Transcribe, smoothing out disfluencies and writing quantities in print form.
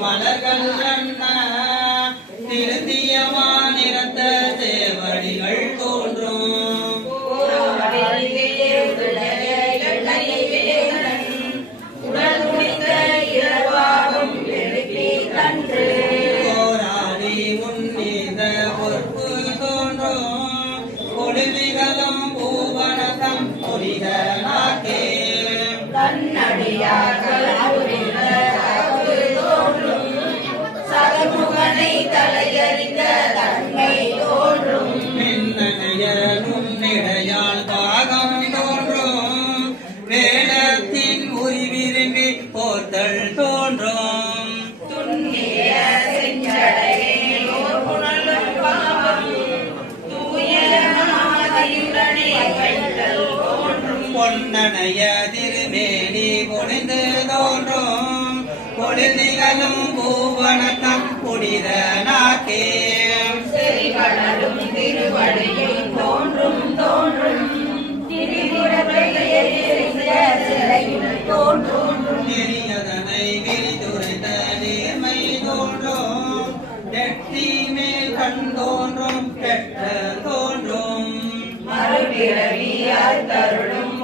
மலர்கள் அண்ண திருத்தியவானிறத்த சேவடிகள் தோன்றும் போராடி முன்னித பொறுப்பு தோன்றும் பொழுதிகளும் பூவனதம் புரித நாக்கே சகமுகனை தலையறிந்த தன்மை தோன்றும் மின்னணையால் தாகம் தோன்றும் வேடத்தின் உரி விரும்பி போத்தல் தோன்றும் துண்ணிய செஞ்சடையோர் புனலும் பாவம் தூய மாதியுடனே வெள்ளல் தோன்றும் பொன்னணைய திருமேனி பொழிந்து தோன்றும் பொழுதிகளும் பூவனத்தம் புனித நாக்கே செறிவளரும் திருவடியும் தோன்றும் தோன்றும் சிலையும் தோன்றும் நெறியதனை விரிதுரைத்த நேர்மை தோன்றும் நெற்றி மேல் கண் தோன்றும் பெற்ற தோன்றும் மறுபிறவியார் தருளும்